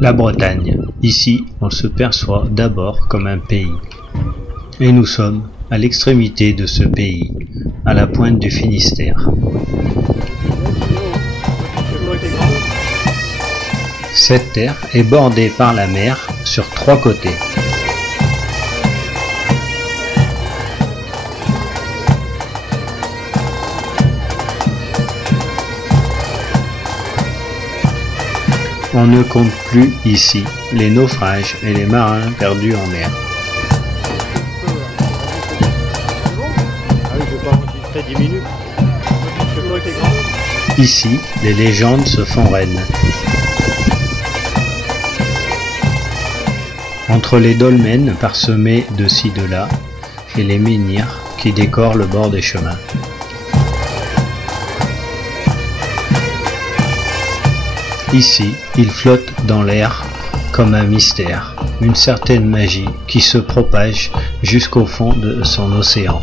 La Bretagne, ici on se perçoit d'abord comme un pays. Et nous sommes à l'extrémité de ce pays, à la pointe du Finistère. Cette terre est bordée par la mer sur 3 côtés. On ne compte plus ici les naufrages et les marins perdus en mer. Ici, les légendes se font reines. Entre les dolmens parsemés de ci de là et les menhirs qui décorent le bord des chemins. Ici, il flotte dans l'air comme un mystère, une certaine magie qui se propage jusqu'au fond de son océan.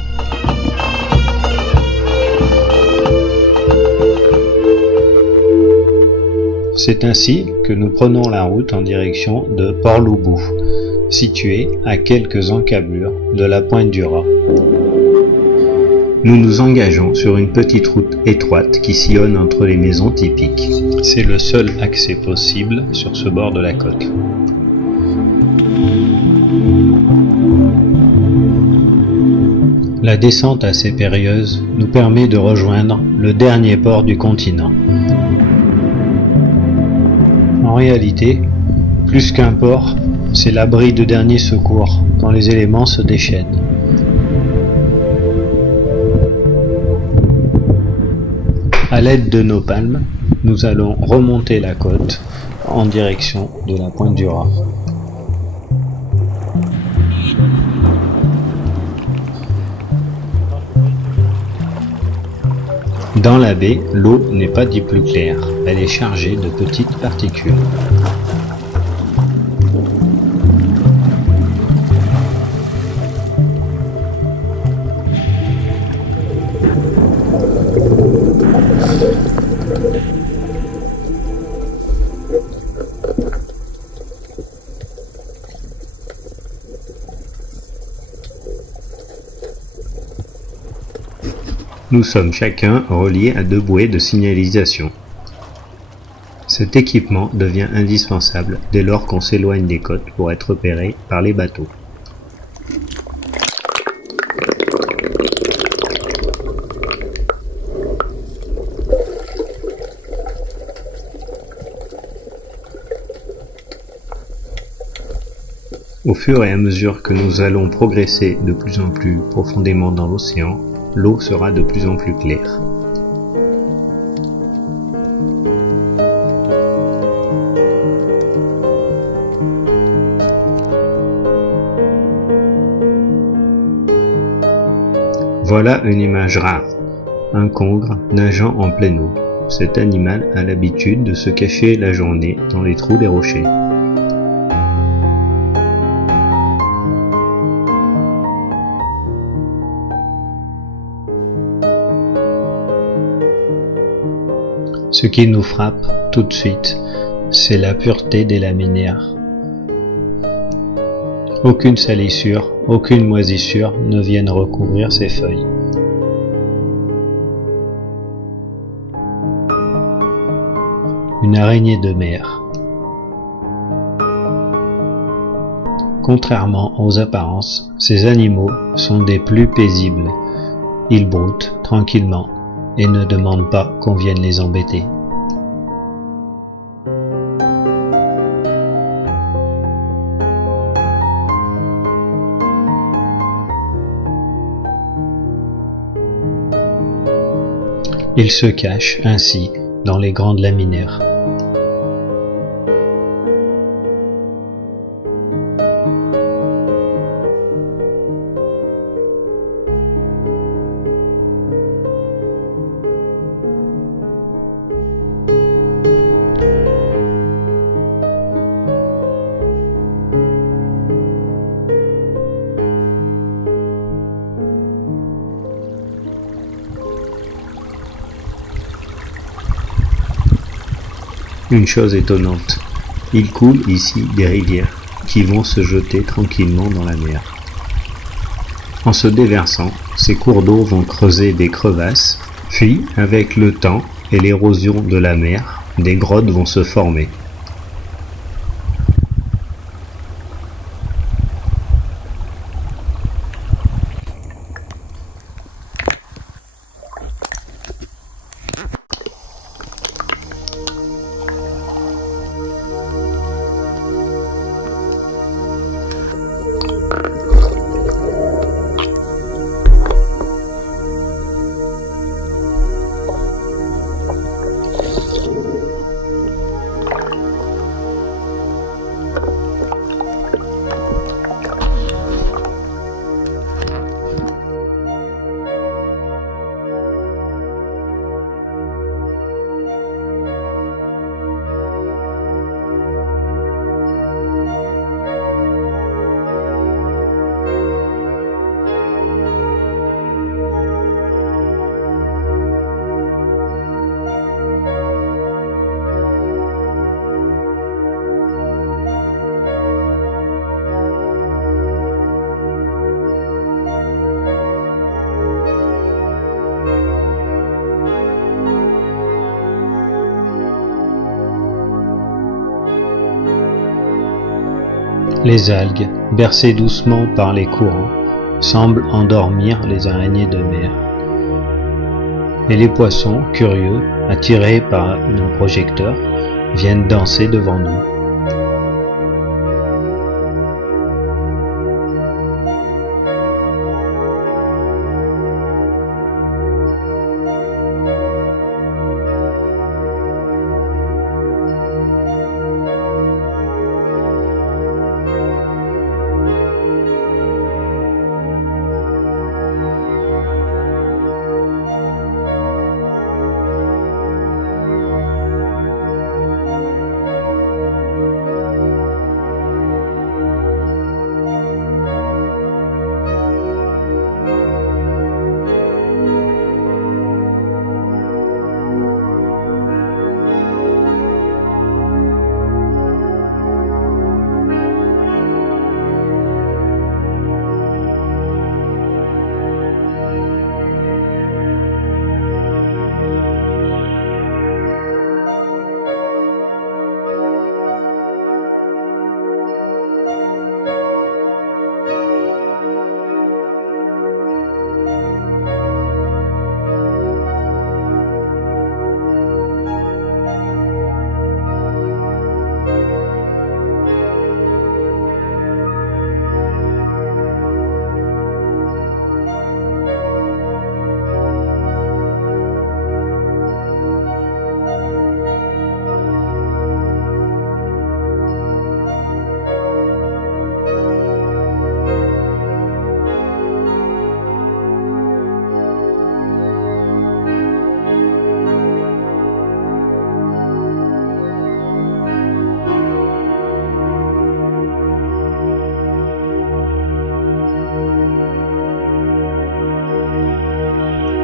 C'est ainsi que nous prenons la route en direction de Port-Loubout, situé à quelques encablures de la pointe du Raz. Nous nous engageons sur une petite route étroite qui sillonne entre les maisons typiques. C'est le seul accès possible sur ce bord de la côte. La descente assez périlleuse nous permet de rejoindre le dernier port du continent. En réalité, plus qu'un port, c'est l'abri de dernier secours quand les éléments se déchaînent. À l'aide de nos palmes, nous allons remonter la côte en direction de la pointe du Raz. Dans la baie, l'eau n'est pas des plus claires, elle est chargée de petites particules. Nous sommes chacun reliés à 2 bouées de signalisation. Cet équipement devient indispensable dès lors qu'on s'éloigne des côtes pour être repéré par les bateaux. Au fur et à mesure que nous allons progresser de plus en plus profondément dans l'océan, l'eau sera de plus en plus claire. Voilà une image rare, un congre nageant en pleine eau. Cet animal a l'habitude de se cacher la journée dans les trous des rochers. Ce qui nous frappe tout de suite, c'est la pureté des laminaires. Aucune salissure, aucune moisissure ne viennent recouvrir ces feuilles. Une araignée de mer. Contrairement aux apparences, ces animaux sont des plus paisibles. Ils broutent tranquillement et ne demandent pas qu'on vienne les embêter. Ils se cachent ainsi dans les grandes laminaires. Une chose étonnante, Il coule ici des rivières qui vont se jeter tranquillement dans la mer. En se déversant, ces cours d'eau vont creuser des crevasses, puis, avec le temps et l'érosion de la mer, des grottes vont se former. Les algues, bercées doucement par les courants, semblent endormir les araignées de mer. Et les poissons, curieux, attirés par nos projecteurs, viennent danser devant nous.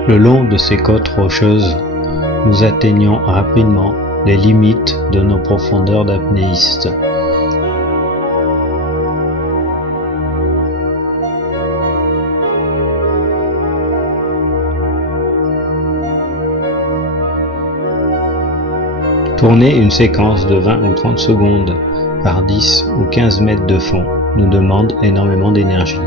Le long de ces côtes rocheuses, nous atteignons rapidement les limites de nos profondeurs d'apnéistes. Tourner une séquence de 20 ou 30 secondes par 10 ou 15 mètres de fond nous demande énormément d'énergie.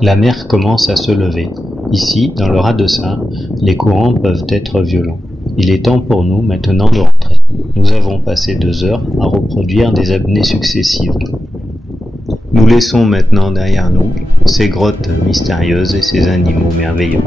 La mer commence à se lever. Ici, dans le Radessa, les courants peuvent être violents. Il est temps pour nous maintenant de rentrer. Nous avons passé 2 heures à reproduire des apnées successives. Nous laissons maintenant derrière nous ces grottes mystérieuses et ces animaux merveilleux.